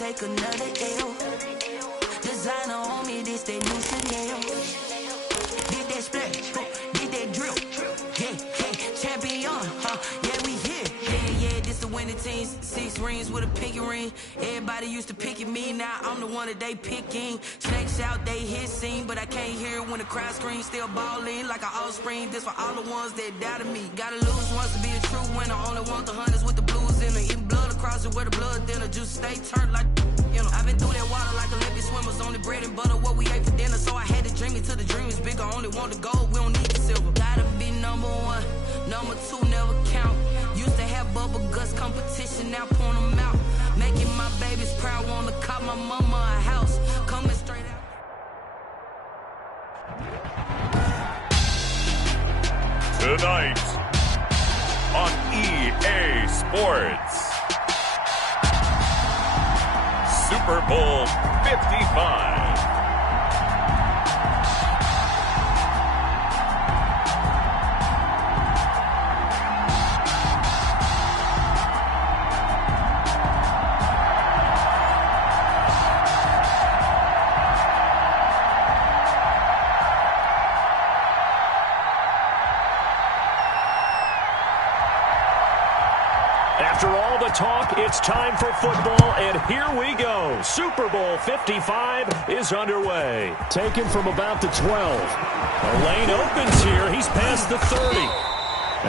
take another L. Designer on me, this that new Chanel. Did that splash, did that drill. Yeah, champion, yeah, we here. Yeah, this the winning teams. 6 rings with a pinky ring. Everybody used to picking me, now I'm the one that they picking. Snakes out, they hit scene, but I can't hear it when the crowd screams. Still balling like an offspring. This for all the ones that doubted me. Gotta lose once to be a true winner. Only want the hunters with the blues in it. Eating blood across it where the blood dinner. Just stay turned like, you know. I've been through that water like Olympic swimmers. Only bread and butter, what we ate for dinner. So I had to dream it till the dream is bigger. Only want the gold, we don't need the silver. Gotta be number 1, number 2 never count. Used to have bubble guts competition, now point them out. Making my babies proud, wanna cop my mama a house. Coming straight out. Tonight on EA Sports, Super Bowl 55. After all the talk, it's time for football, and here we go. Super Bowl 55 is underway. Taken from about the 12. The lane opens here. He's past the 30.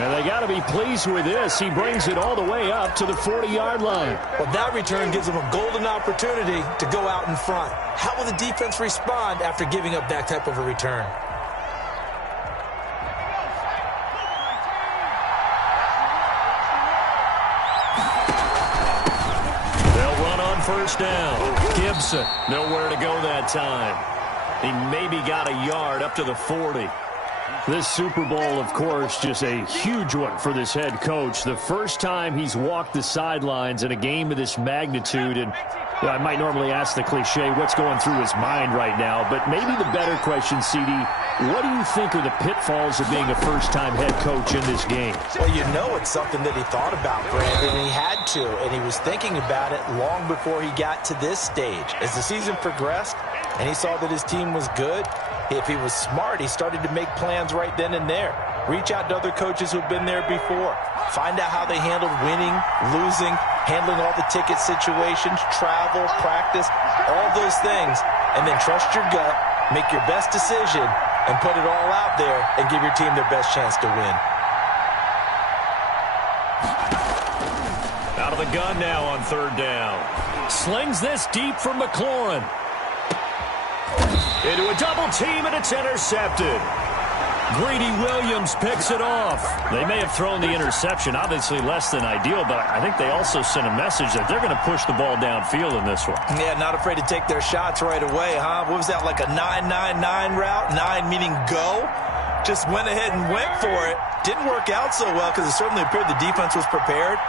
And they got to be pleased with this. He brings it all the way up to the 40-yard line. Well, that return gives him a golden opportunity to go out in front. How will the defense respond after giving up that type of a return? First down. Gibson, nowhere to go that time. He maybe got a yard up to the 40. This Super Bowl, of course, just a huge one for this head coach. The first time he's walked the sidelines in a game of this magnitude. And I might normally ask the cliche, what's going through his mind right now? But maybe the better question, CD, what do you think are the pitfalls of being a first-time head coach in this game? Well, you know it's something that he thought about, Brandon, and he had to. And he was thinking about it long before he got to this stage. As the season progressed and he saw that his team was good, if he was smart, he started to make plans right then and there. Reach out to other coaches who've been there before. Find out how they handled winning, losing, handling all the ticket situations, travel, practice, all those things. And then trust your gut, make your best decision, and put it all out there and give your team their best chance to win. Out of the gun now on third down. Slings this deep from McLaurin. Into a double team, and it's intercepted. Greedy Williams picks it off. They may have thrown the interception, obviously less than ideal, but I think they also sent a message that they're going to push the ball downfield in this one. Yeah, not afraid to take their shots right away, huh? What was that, like a 9-9-9 route? 9 meaning go? Just went ahead and went for it. Didn't work out so well because it certainly appeared the defense was prepared.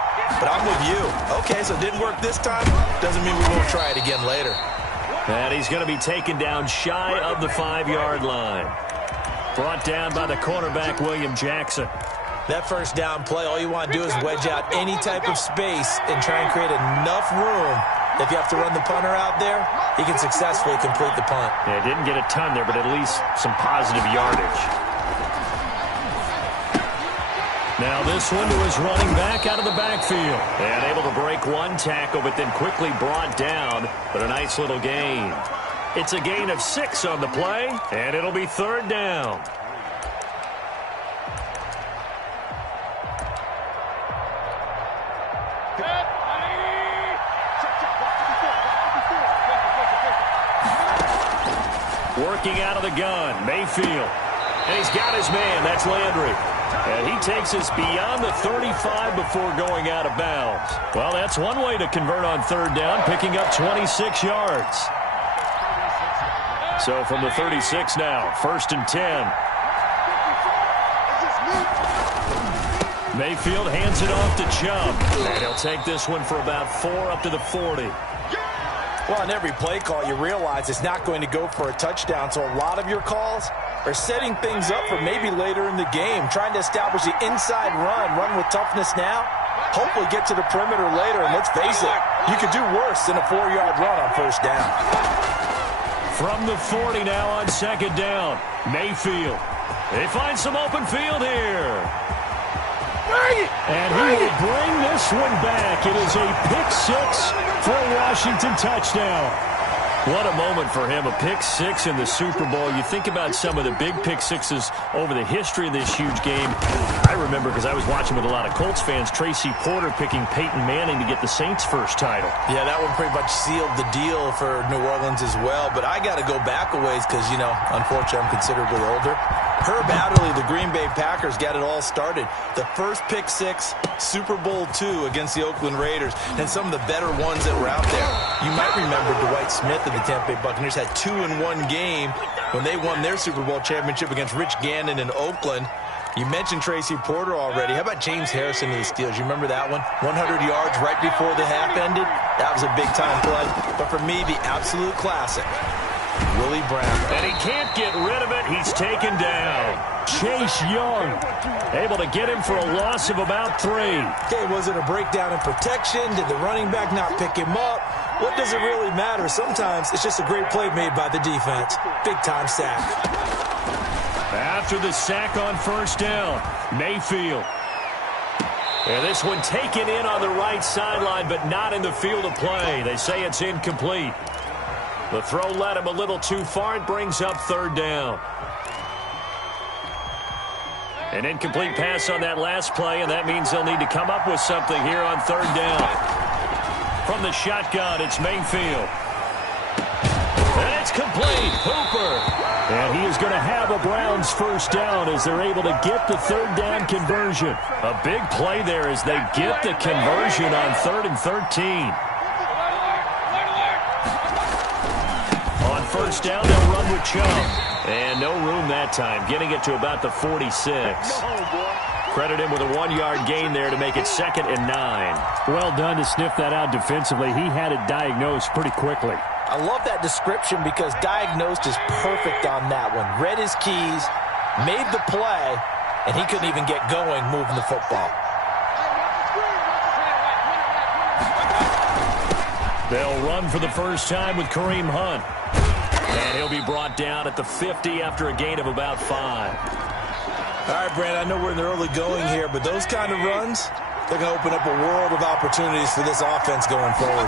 But I'm with you. Okay, so it didn't work this time. Doesn't mean we won't try it again later. And he's going to be taken down shy of the 5-yard line. Brought down by the cornerback, William Jackson. That first down play, all you want to do is wedge out any type of space and try and create enough room. If you have to run the punter out there, he can successfully complete the punt. Yeah, didn't get a ton there, but at least some positive yardage. Now this one to his running back out of the backfield. And able to break one tackle, but then quickly brought down. But a nice little gain. It's a gain of 6 on the play, and it'll be third down. Working out of the gun, Mayfield. And he's got his man, that's Landry. And he takes us beyond the 35 before going out of bounds. Well, that's one way to convert on third down, picking up 26 yards. So from the 36 now, 1st and 10. Mayfield hands it off to Chubb. And he'll take this one for about 4 up to the 40. Well, on every play call, you realize it's not going to go for a touchdown. So a lot of your calls are setting things up for maybe later in the game, trying to establish the inside run with toughness now. Hopefully get to the perimeter later, and let's face it, You could do worse than a 4-yard run on first down. From the 40 now on second down. Mayfield. They find some open field here. And he will bring this one back. It is a pick-6 for a Washington touchdown. What a moment for him, a pick-6 in the Super Bowl. You think about some of the big pick-6s over the history of this huge game. I remember, because I was watching with a lot of Colts fans, Tracy Porter picking Peyton Manning to get the Saints' first title. Yeah, that one pretty much sealed the deal for New Orleans as well. But I got to go back a ways because, you know, unfortunately I'm considerably older. Herb Adderley, the Green Bay Packers, got it all started. The first pick-6, Super Bowl II against the Oakland Raiders, and some of the better ones that were out there. You might remember Dwight Smith of the Tampa Bay Buccaneers had 2 in one game when they won their Super Bowl championship against Rich Gannon in Oakland. You mentioned Tracy Porter already. How about James Harrison of the Steelers? You remember that one? 100 yards right before the half ended? That was a big-time play. But for me, the absolute classic, Willie Brown. And he can't get rid of it. He's taken down. Chase Young able to get him for a loss of about 3. Okay, was it a breakdown in protection? Did the running back not pick him up? What does it really matter? Sometimes it's just a great play made by the defense. Big-time sack. After the sack on first down, Mayfield. And this one taken in on the right sideline, but not in the field of play. They say it's incomplete. The throw led him a little too far. It brings up third down. An incomplete pass on that last play, and that means they'll need to come up with something here on third down. From the shotgun, it's Mayfield. And it's complete. Hooper. And he is going to have a Browns first down as they're able to get the third down conversion. A big play there as they get the conversion on 3rd and 13. On first down, they'll run with Chubb. And no room that time, getting it to about the 46. Credit him with a 1-yard gain there to make it 2nd and 9. Well done to sniff that out defensively. He had it diagnosed pretty quickly. I love that description because diagnosed is perfect on that one. Read his keys, made the play, and he couldn't even get going moving the football. They'll run for the first time with Kareem Hunt. And he'll be brought down at the 50 after a gain of about 5. All right, Brand, I know we're in the early going here, but those kind of runs, they're going to open up a world of opportunities for this offense going forward.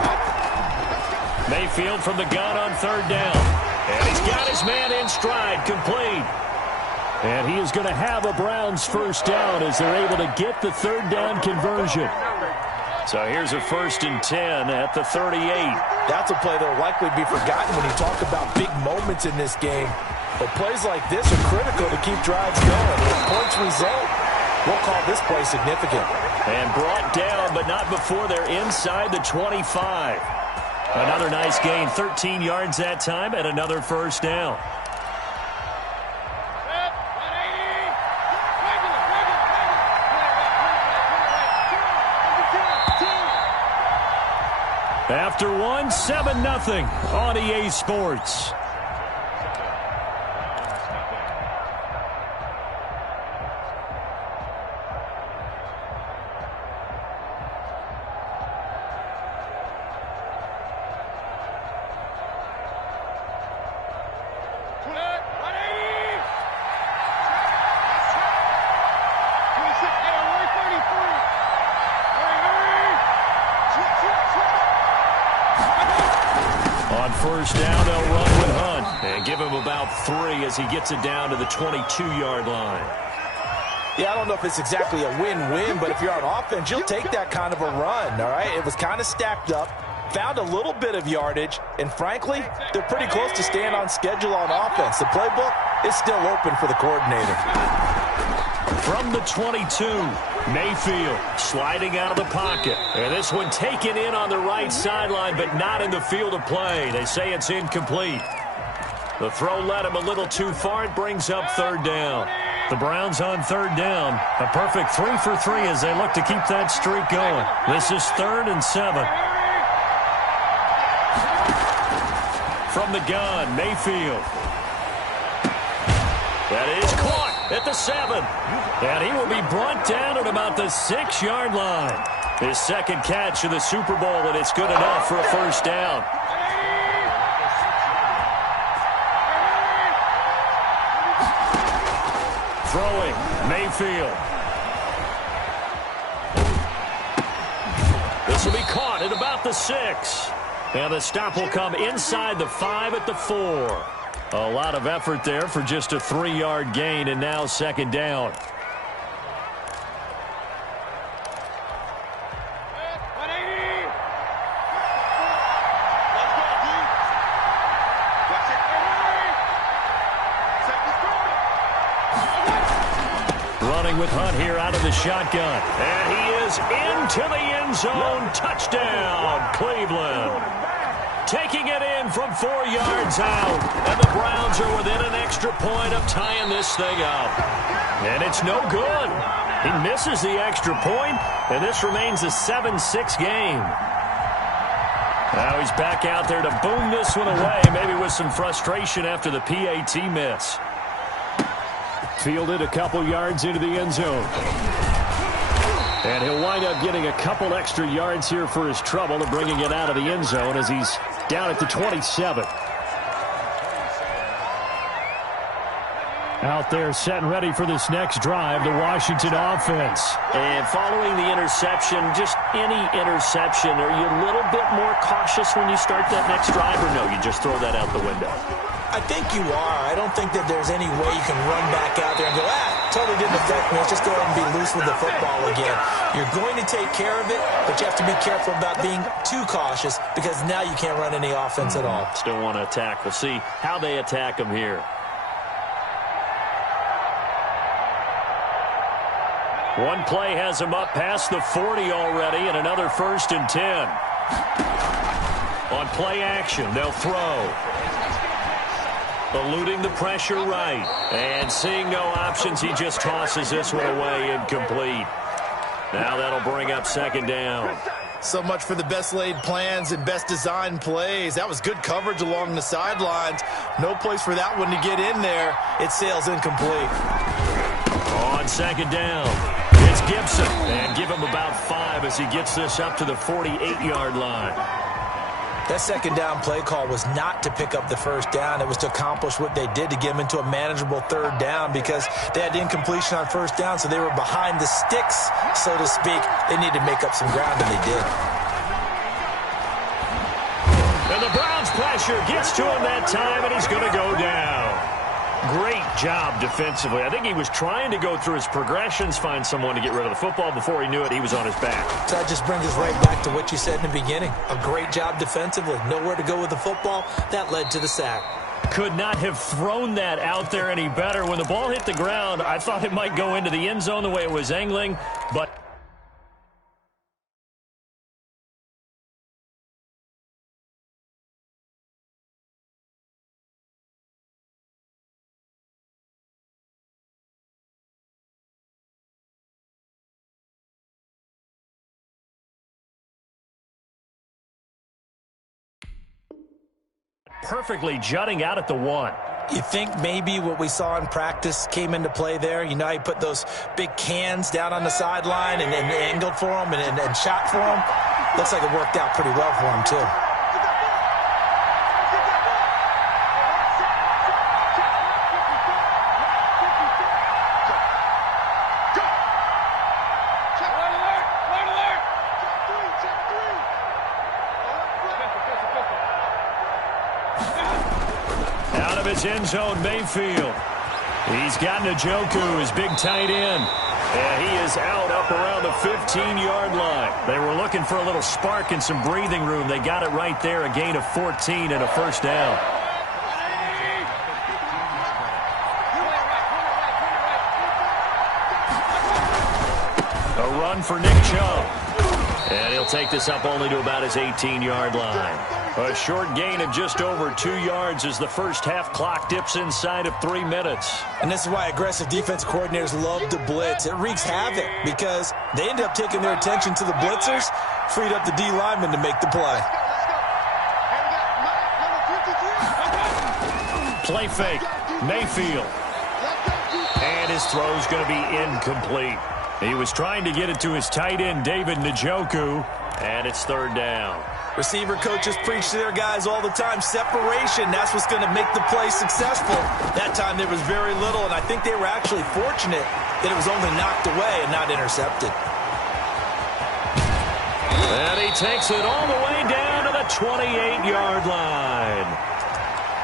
Mayfield from the gun on third down. And he's got his man in stride, complete. And he is going to have a Browns first down as they're able to get the third down conversion. So here's a 1st and 10 at the 38. That's a play that will likely be forgotten when you talk about big moments in this game. But plays like this are critical to keep drives going. If points result, we'll call this play significant. And brought down, but not before they're inside the 25. Another nice gain, 13 yards that time, and another first down. After one, 7-0 on EA Sports. First down, they'll run with Hunt and give him about 3 as he gets it down to the 22-yard line. Yeah, I don't know if it's exactly a win-win, but if you're on offense, you'll take that kind of a run, all right? It was kind of stacked up, found a little bit of yardage, and frankly, they're pretty close to staying on schedule on offense. The playbook is still open for the coordinator. From the 22, Mayfield sliding out of the pocket. And this one taken in on the right sideline, but not in the field of play. They say it's incomplete. The throw led him a little too far. It brings up third down. The Browns on third down. A perfect 3 for 3 as they look to keep that streak going. This is 3rd and 7. From the gun, Mayfield. That is caught at the 7. And he will be brought down at about the 6-yard line. His second catch of the Super Bowl, and it's good enough for a first down. Throwing, Mayfield. This will be caught at about the 6. And the stop will come inside the 5 at the 4. A lot of effort there for just a 3-yard gain, and now second down. Running with Hunt here out of the shotgun. And he is into the end zone. Touchdown, Cleveland. Taking it in from 4 yards out. And the Browns are within an extra point of tying this thing up. And it's no good. He misses the extra point, and this remains a 7-6 game. Now he's back out there to boom this one away, maybe with some frustration after the PAT miss. Fielded a couple yards into the end zone. And he'll wind up getting a couple extra yards here for his trouble of bringing it out of the end zone as he's down at the 27. Out there set and ready for this next drive, the Washington offense. And following the interception, just any interception, are you a little bit more cautious when you start that next drive, or no, you just throw that out the window? I think you are. I don't think that there's any way you can run back out there and go, totally didn't affect me. Let's just go ahead and be loose with the football again. You're going to take care of it, but you have to be careful about being too cautious because now you can't run any offense at all. Still want to attack. We'll see how they attack them here. One play has him up past the 40 already, and another 1st and 10. On play action, they'll throw. Eluding the pressure right. And seeing no options, he just tosses this one away, incomplete. Now that'll bring up second down. So much for the best laid plans and best designed plays. That was good coverage along the sidelines. No place for that one to get in there. It sails incomplete. On second down, it's Gibson. And give him about 5 as he gets this up to the 48-yard line. That second down play call was not to pick up the first down. It was to accomplish what they did to get them into a manageable third down because they had incompletion on first down, so they were behind the sticks, so to speak. They needed to make up some ground, and they did. And the Browns pressure gets to him that time, and he's going to go down. Great job defensively. I think he was trying to go through his progressions, find someone to get rid of the football. Before he knew it, he was on his back. So that just brings us right back to what you said in the beginning. A great job defensively. Nowhere to go with the football. That led to the sack. Could not have thrown that out there any better. When the ball hit the ground, I thought it might go into the end zone the way it was angling, but perfectly jutting out at the 1. You think maybe what we saw in practice came into play there? You know, he put those big cans down on the sideline and angled for him and shot for him. Looks like it worked out pretty well for him, too. End zone, Mayfield. He's got Njoku, his big tight end. And he is out up around the 15-yard line. They were looking for a little spark and some breathing room. They got it right there, a gain of 14 and a first down. A run for Nick Chubb. And he'll take this up only to about his 18-yard line. A short gain of just over 2 yards as the first half clock dips inside of 3 minutes. And this is why aggressive defense coordinators love to blitz. It wreaks havoc because they end up taking their attention to the blitzers, freed up the D lineman to make the play. Play fake, Mayfield. And his throw is going to be incomplete. He was trying to get it to his tight end, David Njoku, and it's third down. Receiver coaches preach to their guys all the time. Separation, that's what's going to make the play successful. That time there was very little, and I think they were actually fortunate that it was only knocked away and not intercepted. And he takes it all the way down to the 28-yard line.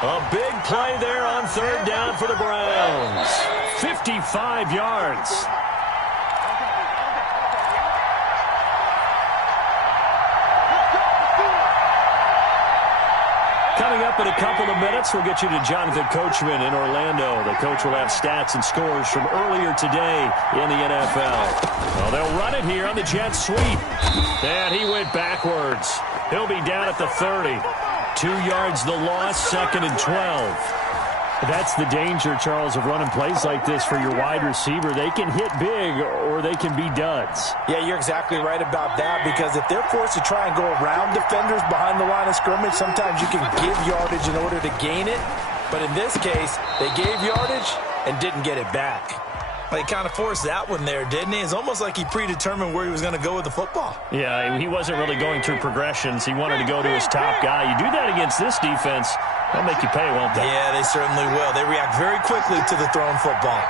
A big play there on third down for the Browns. 55 yards. Coming up in a couple of minutes, we'll get you to Jonathan Coachman in Orlando. The coach will have stats and scores from earlier today in the NFL. Well, they'll run it here on the jet sweep. And he went backwards. He'll be down at the 30. 2 yards the loss, second and 12. That's the danger, Charles, of running plays like this for your wide receiver. They can hit big or they can be duds. Yeah, you're exactly right about that, because if they're forced to try and go around defenders behind the line of scrimmage, sometimes you can give yardage in order to gain it. But in this case, they gave yardage and didn't get it back. Well, he kind of forced that one there, didn't he? It's almost like he predetermined where he was going to go with the football. Yeah, he wasn't really going through progressions. He wanted to go to his top guy. You do that against this defense, they'll make you pay, won't they? Yeah, they certainly will. They react very quickly to the thrown football.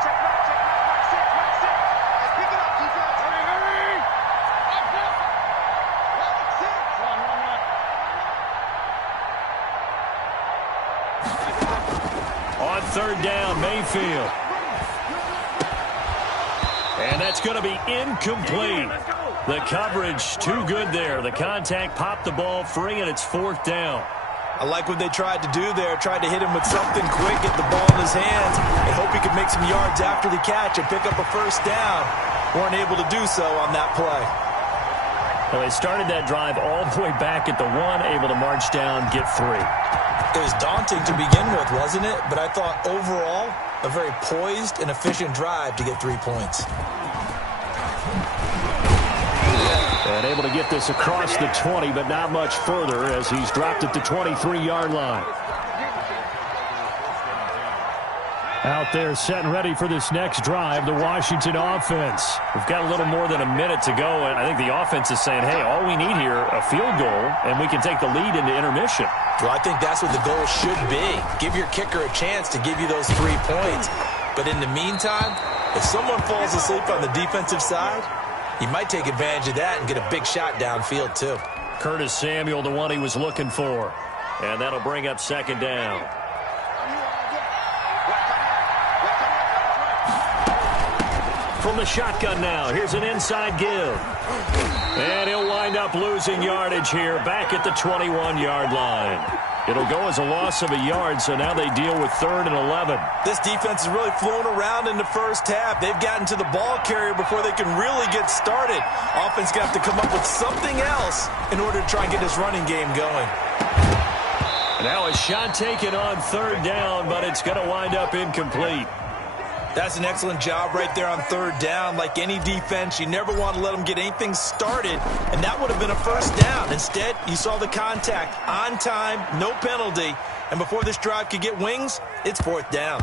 On third down, Mayfield. And that's going to be incomplete. The coverage too good there. The contact popped the ball free, and it's fourth down. I like what they tried to do there. Tried to hit him with something quick, get the ball in his hands, and hope he could make some yards after the catch and pick up a first down. Weren't able to do so on that play. Well, they started that drive all the way back at the 1, able to march down, get 3. It was daunting to begin with, wasn't it? But I thought overall, a very poised and efficient drive to get 3 points. And able to get this across the 20, but not much further as he's dropped at the 23-yard line. Out there set and ready for this next drive, the Washington offense. We've got a little more than a minute to go, and I think the offense is saying, hey, all we need here, a field goal, and we can take the lead into intermission. Well, I think that's what the goal should be. Give your kicker a chance to give you those 3 points. But in the meantime, if someone falls asleep on the defensive side, he might take advantage of that and get a big shot downfield, too. Curtis Samuel, the one he was looking for. And that'll bring up second down. From the shotgun now, here's an inside give. And he'll wind up losing yardage here back at the 21-yard line. It'll go as a loss of a yard, so now they deal with 3rd and 11. This defense is really flown around in the first half. They've gotten to the ball carrier before they can really get started. Offense got to come up with something else in order to try and get this running game going. Now a shot taken on third down, but it's going to wind up incomplete. That's an excellent job right there on third down. Like any defense, you never want to let them get anything started, and that would have been a first down. Instead, you saw the contact on time, no penalty, and before this drive could get wings, it's fourth down.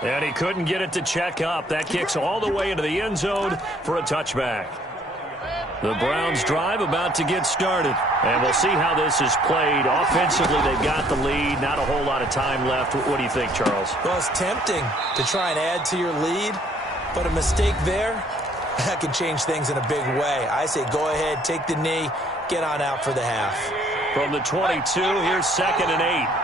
And he couldn't get it to check up. That kicks all the way into the end zone for a touchback. The Browns drive about to get started, and we'll see how this is played. Offensively, they've got the lead. Not a whole lot of time left. What do you think, Charles? Well, it's tempting to try and add to your lead, but a mistake there, that can change things in a big way. I say go ahead, take the knee, get on out for the half. From the 22, here's 2nd and 8.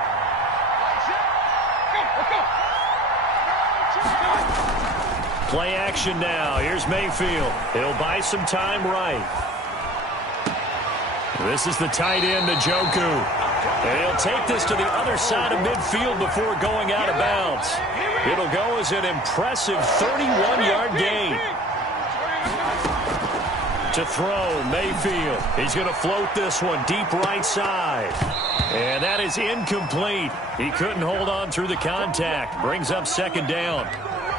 Play action now. Here's Mayfield. He'll buy some time right. This is the tight end, Njoku. And he'll take this to the other side of midfield before going out of bounds. It'll go as an impressive 31-yard gain. To throw, Mayfield. He's going to float this one deep right side. And that is incomplete. He couldn't hold on through the contact. Brings up second down.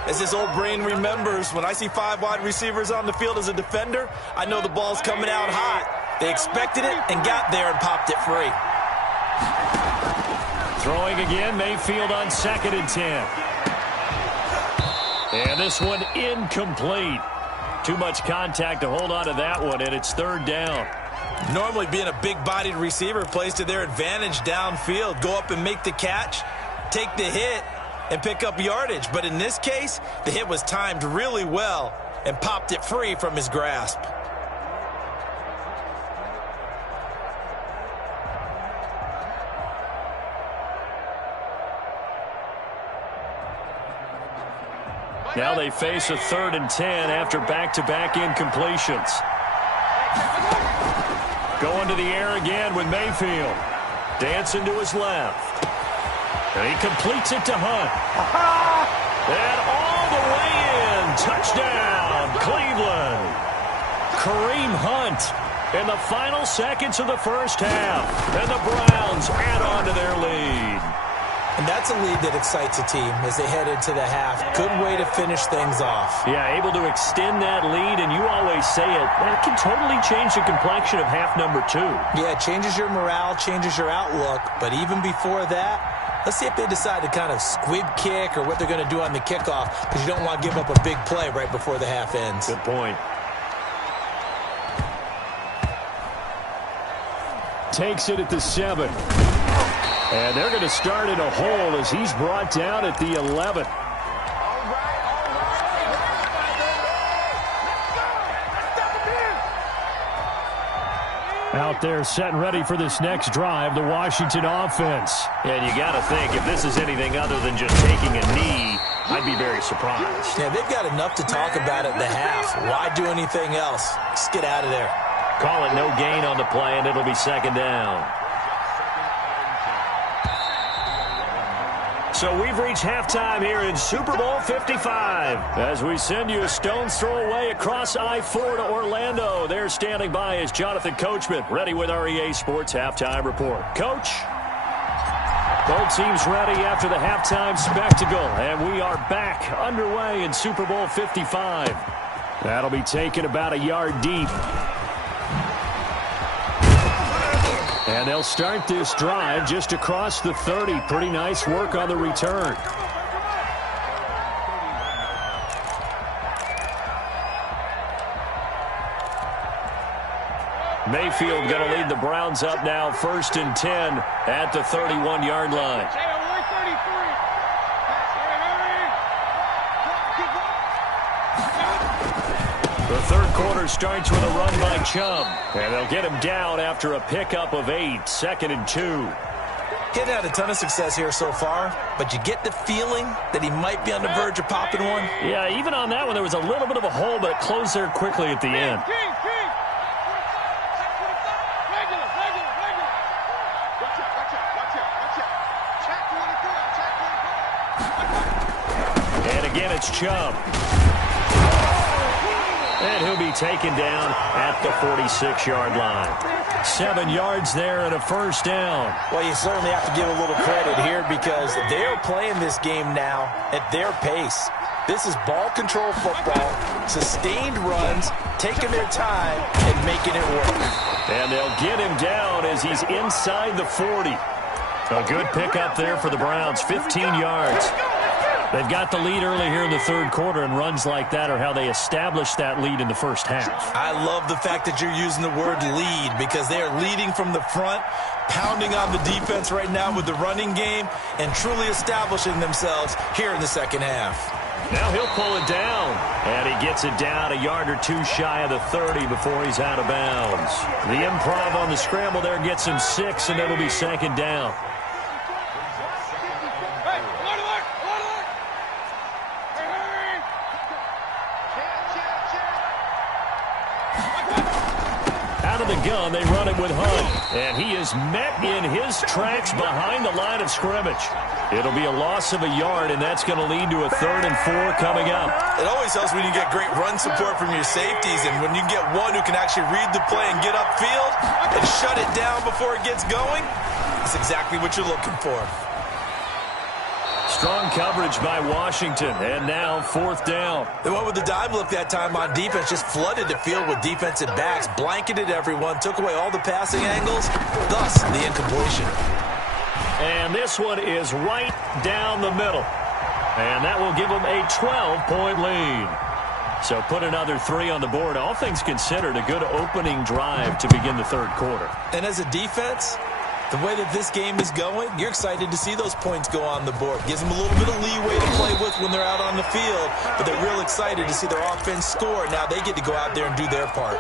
As this old brain remembers, when I see 5 wide receivers on the field as a defender, I know the ball's coming out hot. They expected it and got there and popped it free. Throwing again, Mayfield on 2nd and 10. And this one incomplete. Too much contact to hold on to that one, and it's third down. Normally being a big-bodied receiver plays to their advantage downfield. Go up and make the catch, take the hit, and pick up yardage. But in this case, the hit was timed really well and popped it free from his grasp. Now they face a 3rd and 10 after back-to-back incompletions. Going to the air again with Mayfield. Dancing to his left. And he completes it to Hunt. And all the way in. Touchdown, Cleveland. Kareem Hunt in the final seconds of the first half. And the Browns add on to their lead. And that's a lead that excites a team as they head into the half. Good way to finish things off. Yeah, able to extend that lead, and you always say it, that can totally change the complexion of half number 2. Yeah, it changes your morale, changes your outlook. But even before that, let's see if they decide to kind of squib kick or what they're going to do on the kickoff, because you don't want to give up a big play right before the half ends. Good point. Takes it at the 7. And they're going to start in a hole as he's brought down at the 11. Out there set and ready for this next drive, the Washington offense. And you got to think, if this is anything other than just taking a knee, I'd be very surprised. Yeah, they've got enough to talk about at the half. Why do anything else? Just get out of there. Call it no gain on the play, and it'll be second down. So we've reached halftime here in Super Bowl 55. As we send you a stone's throw away across I-4 to Orlando. There standing by is Jonathan Coachman, ready with our EA Sports Halftime Report. Coach? Both teams ready after the halftime spectacle. And we are back underway in Super Bowl 55. That'll be taken about a yard deep. And they'll start this drive just across the 30. Pretty nice work on the return. Mayfield going to lead the Browns up now, 1st and 10 at the 31-yard line. The third quarter starts with a run by Chubb. And they'll get him down after a pickup of 8, 2nd and 2. He's had a ton of success here so far, but you get the feeling that he might be on the verge of popping one. Yeah, even on that one, there was a little bit of a hole, but it closed there quickly at the end. And again, it's Chubb. And he'll be taken down at the 46-yard line. 7 yards there and a first down. Well, you certainly have to give a little credit here because they're playing this game now at their pace. This is ball control football, sustained runs, taking their time and making it work. And they'll get him down as he's inside the 40. A good pickup there for the Browns, 15 yards. They've got the lead early here in the third quarter, and runs like that are how they established that lead in the first half. I love the fact that you're using the word lead because they are leading from the front, pounding on the defense right now with the running game, and truly establishing themselves here in the second half. Now he'll pull it down, and he gets it down a yard or two shy of the 30 before he's out of bounds. The improv on the scramble there gets him 6, and it'll be second down. Out of the gun, they run it with Hunt. And he is met in his tracks behind the line of scrimmage. It'll be a loss of a yard, and that's going to lead to a 3rd and 4 coming up. It always helps when you get great run support from your safeties, and when you get one who can actually read the play and get upfield and shut it down before it gets going, that's exactly what you're looking for. Strong coverage by Washington, and now 4th down. They went with the dime look that time on defense, just flooded the field with defensive backs, blanketed everyone, took away all the passing angles, thus the incompletion. And this one is right down the middle. And that will give them a 12-point lead. So put another 3 on the board. All things considered, a good opening drive to begin the third quarter. And as a defense, the way that this game is going, you're excited to see those points go on the board. Gives them a little bit of leeway to play with when they're out on the field, but they're real excited to see their offense score. Now they get to go out there and do their part.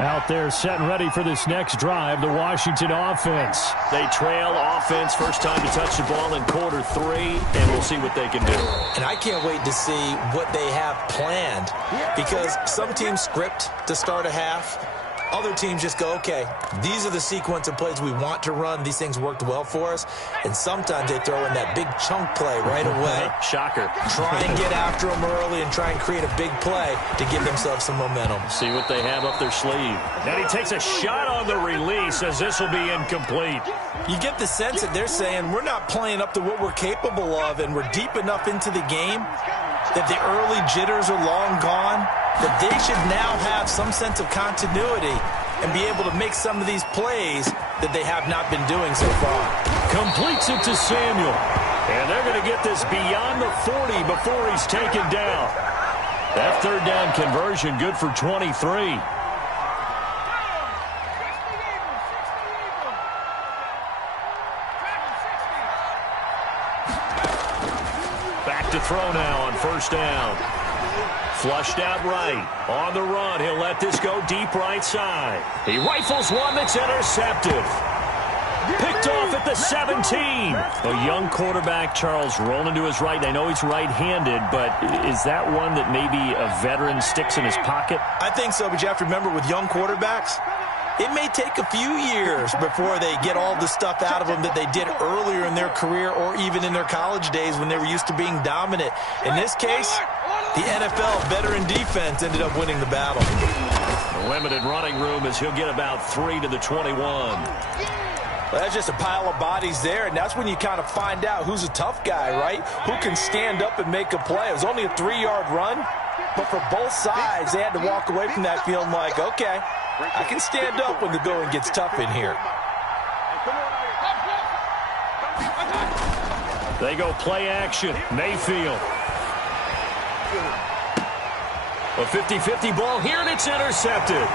Out there set and ready for this next drive, the Washington offense. They trail offense, first time to touch the ball in quarter 3, and we'll see what they can do. And I can't wait to see what they have planned, because some teams script to start a half. Other teams just go, okay, these are the sequence of plays we want to run. These things worked well for us. And sometimes they throw in that big chunk play right away. Shocker. Try and get after them early and try and create a big play to give themselves some momentum. See what they have up their sleeve. And he takes a shot on the release as this will be incomplete. You get the sense that they're saying we're not playing up to what we're capable of, and we're deep enough into the game that the early jitters are long gone, that they should now have some sense of continuity and be able to make some of these plays that they have not been doing so far. Completes it to Samuel. And they're going to get this beyond the 40 before he's taken down. That third down conversion good for 23. Back to throw now on first down. Flushed out right. On the run, he'll let this go deep right side. He rifles one that's intercepted. Picked off at the 17. A young quarterback, Charles, rolling to his right. I know he's right-handed, but is that one that maybe a veteran sticks in his pocket? I think so, but you have to remember with young quarterbacks, it may take a few years before they get all the stuff out of them that they did earlier in their career or even in their college days when they were used to being dominant. In this case, the NFL veteran defense ended up winning the battle. Limited running room as he'll get about 3 to the 21. Well, that's just a pile of bodies there, and that's when you kind of find out who's a tough guy, right? Who can stand up and make a play. It was only a 3-yard run, but for both sides, they had to walk away from that feeling like, okay, I can stand up when the going gets tough in here. They go play action. Mayfield. A 50-50 ball here, and it's intercepted.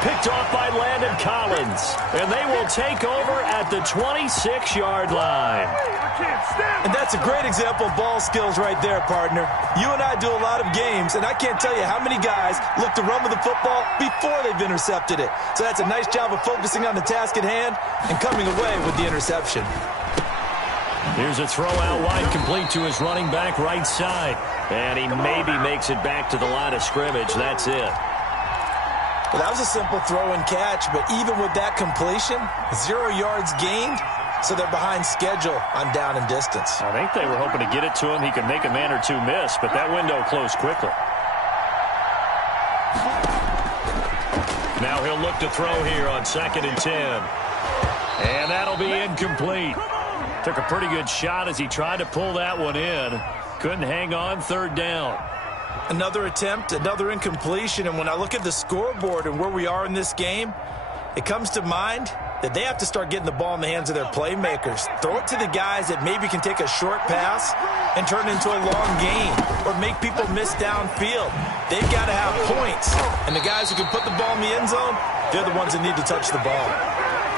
Picked off by Landon Collins. And they will take over at the 26-yard line. And that's a great example of ball skills right there, partner. You and I do a lot of games, and I can't tell you how many guys look to run with the football before they've intercepted it. So that's a nice job of focusing on the task at hand and coming away with the interception. Here's a throw out wide, complete to his running back right side. And he maybe makes it back to the line of scrimmage. That's it. Well, that was a simple throw and catch, but even with that completion, 0 yards gained, so they're behind schedule on down and distance. I think they were hoping to get it to him. He could make a man or two miss, but that window closed quickly. Now he'll look to throw here on 2nd and 10. And that'll be incomplete. Took a pretty good shot as he tried to pull that one in. Couldn't hang on, 3rd down. Another attempt, another incompletion, and when I look at the scoreboard and where we are in this game, it comes to mind that they have to start getting the ball in the hands of their playmakers. Throw it to the guys that maybe can take a short pass and turn it into a long gain or make people miss downfield. They've got to have points, and the guys who can put the ball in the end zone, they're the ones that need to touch the ball.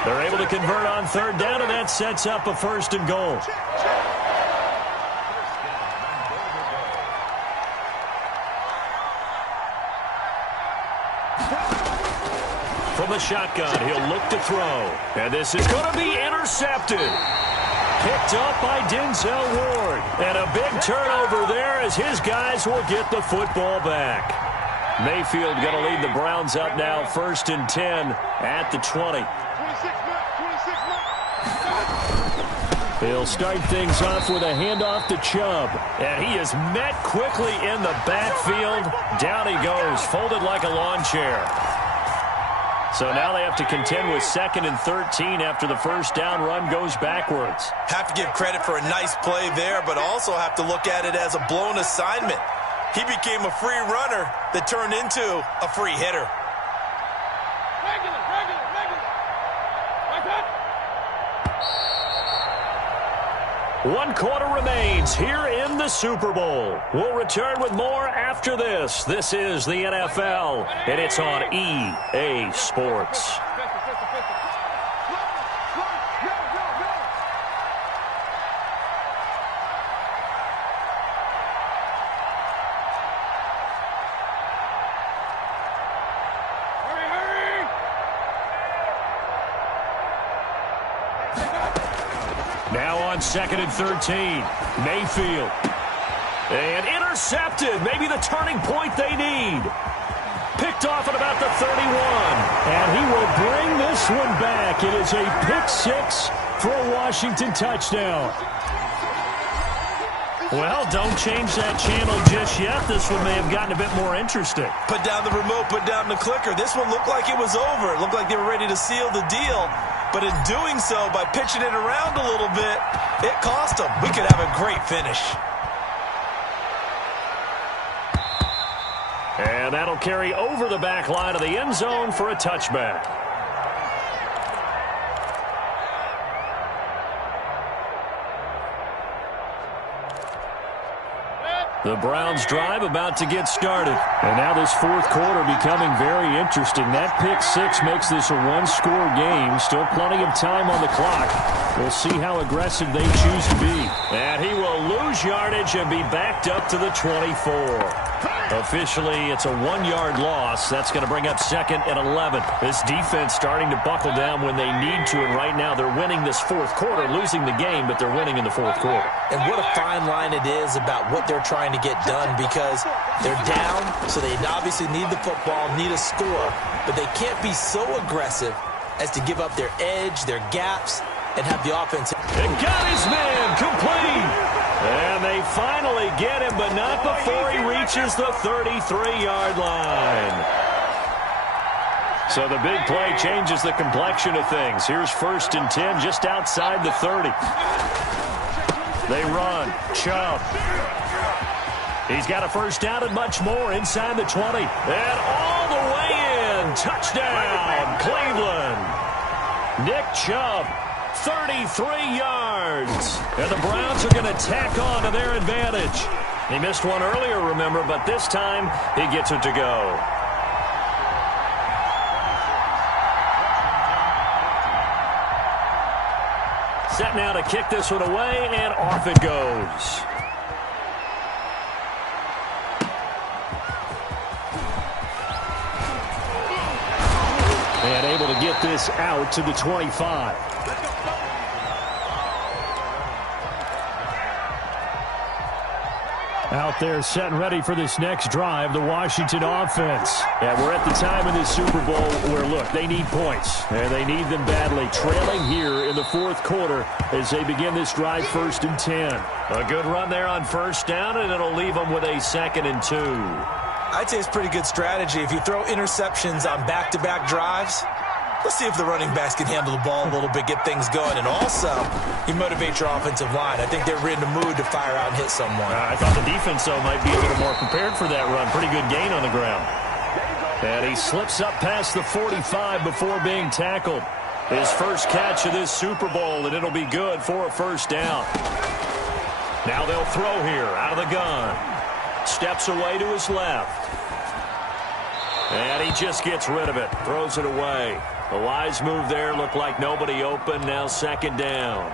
They're able to convert on 3rd down, and that sets up a 1st and goal. From the shotgun, he'll look to throw. And this is going to be intercepted. Picked up by Denzel Ward. And a big turnover there as his guys will get the football back. Mayfield going to lead the Browns up now, 1st and 10 at the 20. He'll start things off with a handoff to Chubb. And he is met quickly in the backfield. Down he goes, folded like a lawn chair. So now they have to contend with 2nd and 13 after the 1st down run goes backwards. Have to give credit for a nice play there, but also have to look at it as a blown assignment. He became a free runner that turned into a free hitter. 1 quarter remains here in the Super Bowl. We'll return with more after this. This is the NFL, and it's on EA Sports. Now on 2nd and 13, Mayfield. And intercepted, maybe the turning point they need. Picked off at about the 31. And he will bring this one back. It is a pick six for a Washington touchdown. Well, don't change that channel just yet. This one may have gotten a bit more interesting. Put down the remote, put down the clicker. This one looked like it was over. It looked like they were ready to seal the deal. But in doing so, by pitching it around a little bit, it cost them. We could have a great finish. And that'll carry over the back line of the end zone for a touchback. The Browns drive about to get started. And now this fourth quarter becoming very interesting. That pick six makes this a one-score game. Still plenty of time on the clock. We'll see how aggressive they choose to be. And he will lose yardage and be backed up to the 24. Officially, it's a 1-yard loss. That's going to bring up 2nd and 11. This defense starting to buckle down when they need to, and right now they're winning this fourth quarter, losing the game, but they're winning in the fourth quarter. And what a fine line it is about what they're trying to get done, because they're down, so they obviously need the football, need a score, but they can't be so aggressive as to give up their edge, their gaps, and have the offense. And got his man complete. And they finally get him, but not before he reaches the 33-yard line. So the big play changes the complexion of things. Here's 1st and 10 just outside the 30. They run. Chubb. He's got a first down and much more inside the 20. And all the way in. Touchdown, Cleveland. Nick Chubb. 33 yards. And the Browns are going to tack on to their advantage. He missed one earlier, remember, but this time he gets it to go. Set now to kick this one away, and off it goes. And able to get this out to the 25. Out there set and ready for this next drive, the Washington offense. And we're at the time in this Super Bowl where, look, they need points. And they need them badly. Trailing here in the fourth quarter as they begin this drive 1st and 10. A good run there on 1st down, and it'll leave them with a 2nd and 2. I'd say it's pretty good strategy. If you throw interceptions on back-to-back drives, let's see if the running backs can handle the ball a little bit, get things going. And also, you motivate your offensive line. I think they're in the mood to fire out and hit someone. I thought the defense, though, might be a little more prepared for that run. Pretty good gain on the ground. And he slips up past the 45 before being tackled. His first catch of this Super Bowl, and it'll be good for a 1st down. Now they'll throw here out of the gun. Steps away to his left. And he just gets rid of it. Throws it away. A wise move there. Looked like nobody open. Now 2nd down.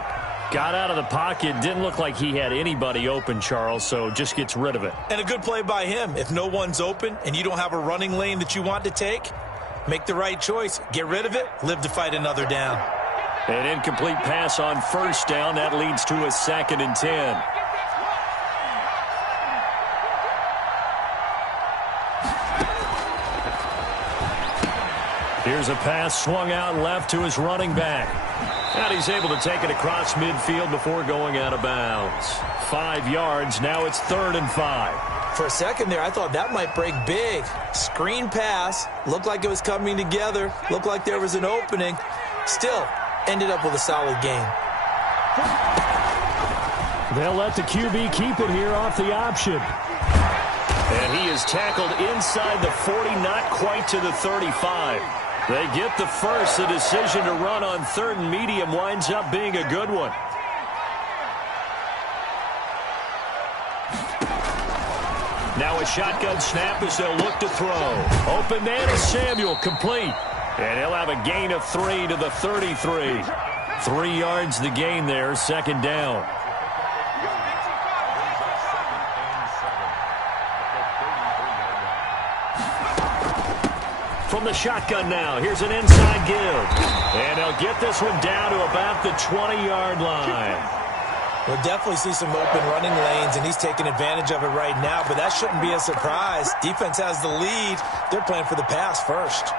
Got out of the pocket. Didn't look like he had anybody open, Charles, so just gets rid of it. And a good play by him. If no one's open and you don't have a running lane that you want to take, make the right choice. Get rid of it. Live to fight another down. An incomplete pass on 1st down. That leads to a 2nd and 10. Here's a pass swung out left to his running back. And he's able to take it across midfield before going out of bounds. 5 yards. Now it's 3rd and 5. For a second there, I thought that might break big. Screen pass. Looked like it was coming together. Looked like there was an opening. Still, ended up with a solid game. They'll let the QB keep it here off the option. And he is tackled inside the 40, not quite to the 35. They get the first. The decision to run on 3rd and medium winds up being a good one. Now a shotgun snap as they'll look to throw. Open man is Samuel, complete. And he'll have a gain of 3 to the 33. 3 yards the gain there, second down. From the shotgun now, here's an inside give. And they'll get this one down to about the 20-yard line. We'll definitely see some open running lanes, and he's taking advantage of it right now, but that shouldn't be a surprise. Defense has the lead. They're playing for the pass first.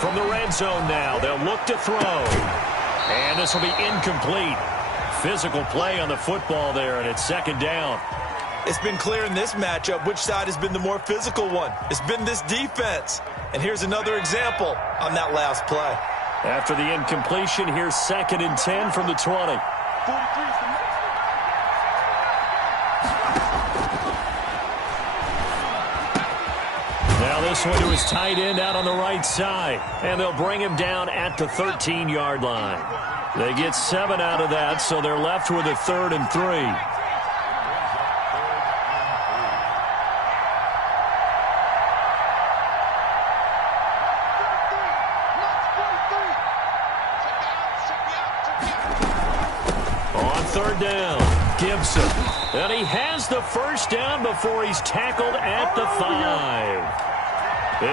From the red zone now, they'll look to throw. And this will be incomplete. Physical play on the football there, and it's second down. It's been clear in this matchup which side has been the more physical one. It's been this defense. And here's another example on that last play. After the incompletion, here's 2nd and 10 from the 20. Now this one to his tight end out on the right side. And they'll bring him down at the 13-yard line. They get 7 out of that, so they're left with a 3rd and 3. Third down, Gibson. And he has the first down before he's tackled at the 5.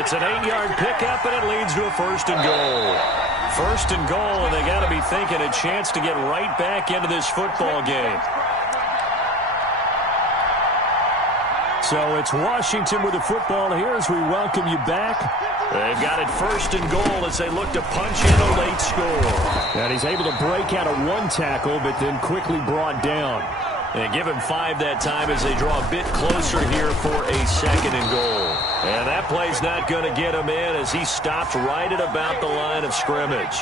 It's an 8-yard pickup, and it leads to a 1st and goal. 1st and goal, and they got to be thinking a chance to get right back into this football game. So it's Washington with the football here as we welcome you back. They've got it 1st and goal as they look to punch in a late score. And he's able to break out of 1 tackle, but then quickly brought down. They give him 5 that time as they draw a bit closer here for a 2nd and goal. And that play's not going to get him in as he stopped right at about the line of scrimmage.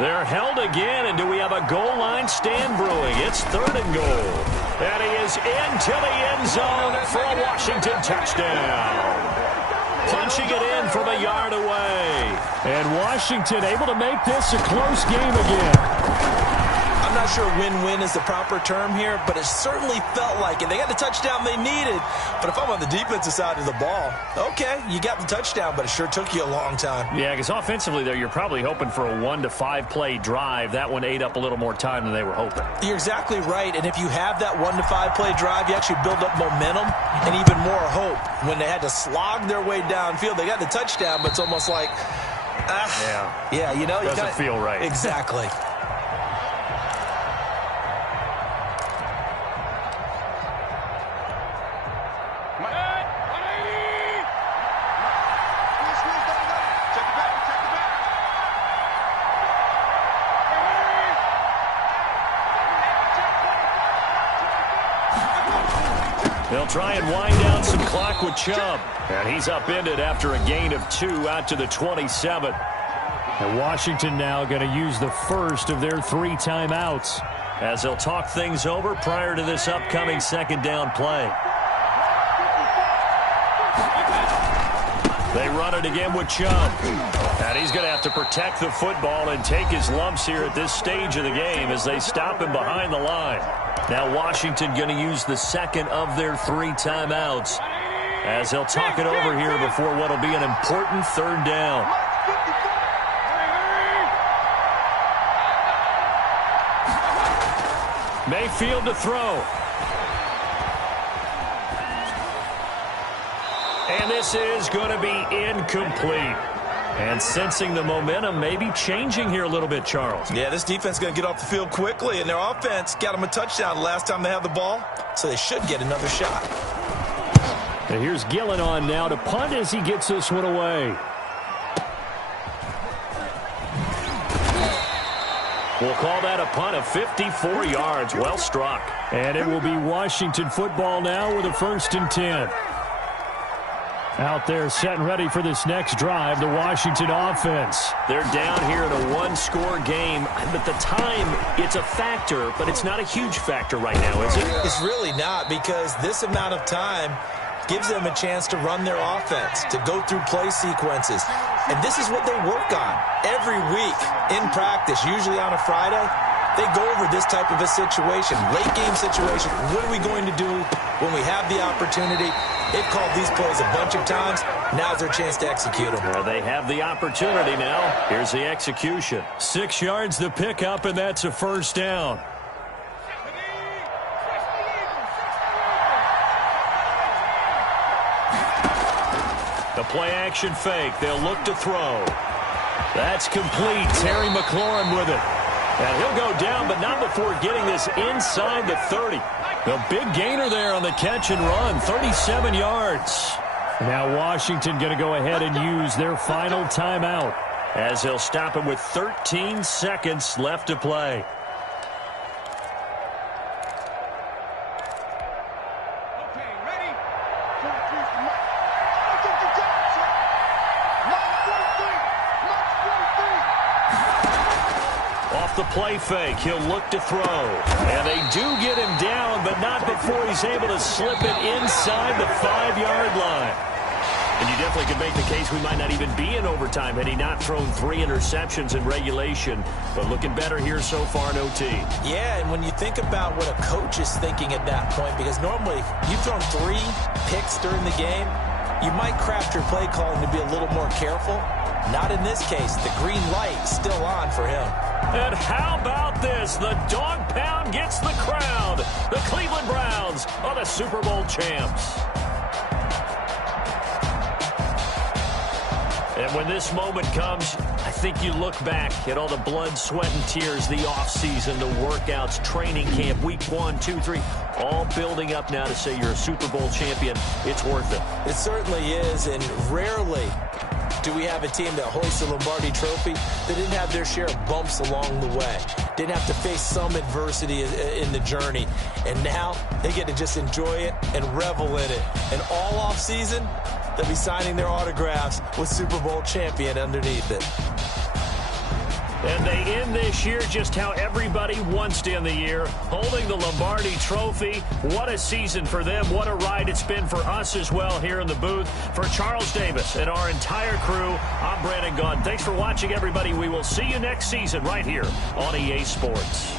They're held again, and do we have a goal line stand brewing? It's 3rd and goal. And he is into the end zone for a Washington touchdown. Punching it in from a yard away. And Washington able to make this a close game again. I'm not sure win-win is the proper term here, but it certainly felt like it. They got the touchdown they needed, but if I'm on the defensive side of the ball, okay, you got the touchdown, but it sure took you a long time. Yeah, because offensively, though, you're probably hoping for a 1 to 5 play drive. That one ate up a little more time than they were hoping. You're exactly right, and if you have that 1 to 5 play drive, you actually build up momentum and even more hope. When they had to slog their way downfield, they got the touchdown, but it's almost like, yeah, you know, doesn't feel right. Exactly. They'll try and wind down some clock with Chubb. And he's upended after a gain of 2 out to the 27. And Washington now going to use the first of their 3 timeouts as they'll talk things over prior to this upcoming 2nd down play. They run it again with Chubb. And he's going to have to protect the football and take his lumps here at this stage of the game as they stop him behind the line. Now Washington going to use the 2nd of their 3 timeouts as they'll talk it over here before what will be an important 3rd down. Mayfield to throw. And this is going to be incomplete. And sensing the momentum may be changing here a little bit, Charles. Yeah, this defense is going to get off the field quickly, and their offense got them a touchdown the last time they had the ball, so they should get another shot. And here's Gillen on now to punt as he gets this one away. We'll call that a punt of 54 yards. Well struck. And it will be Washington football now with a 1st and 10. Out there set and ready for this next drive, the Washington offense. They're down here in a 1-score game, but the time, it's a factor, but it's not a huge factor right now, is it? It's really not, because this amount of time, gives them a chance to run their offense, to go through play sequences. And this is what they work on every week in practice, usually on a Friday. They go over this type of a situation, late game situation. What are we going to do when we have the opportunity? They've called these plays a bunch of times. Now's their chance to execute them. Well, they have the opportunity now. Here's the execution. 6 yards the pickup, and that's a first down. The play-action fake. They'll look to throw. That's complete. Terry McLaurin with it. And he'll go down, but not before getting this inside the 30. The big gainer there on the catch and run, 37 yards. Now Washington going to go ahead and use their final timeout, as they'll stop him with 13 seconds left to play. The play fake, he'll look to throw. And they do get him down, but not before he's able to slip it inside the 5-yard line. And you definitely could make the case we might not even be in overtime had he not thrown 3 interceptions in regulation. But looking better here so far in OT. Yeah, and when you think about what a coach is thinking at that point, because normally you've thrown 3 picks during the game, you might craft your play calling to be a little more careful. Not in this case. The green light still on for him. And how about this? The dog pound gets the crown. The Cleveland Browns are the Super Bowl champs. And when this moment comes, I think you look back at all the blood, sweat, and tears, the offseason, the workouts, training camp, week 1, 2, 3, all building up now to say you're a Super Bowl champion. It's worth it. It certainly is, and rarely do we have a team that hoists the Lombardi Trophy that didn't have their share of bumps along the way, didn't have to face some adversity in the journey, and now they get to just enjoy it and revel in it. And all offseason, they'll be signing their autographs with Super Bowl champion underneath it. And they end this year just how everybody wants to end the year, holding the Lombardi Trophy. What a season for them. What a ride it's been for us as well here in the booth. For Charles Davis and our entire crew, I'm Brandon Gaudin. Thanks for watching, everybody. We will see you next season right here on EA Sports.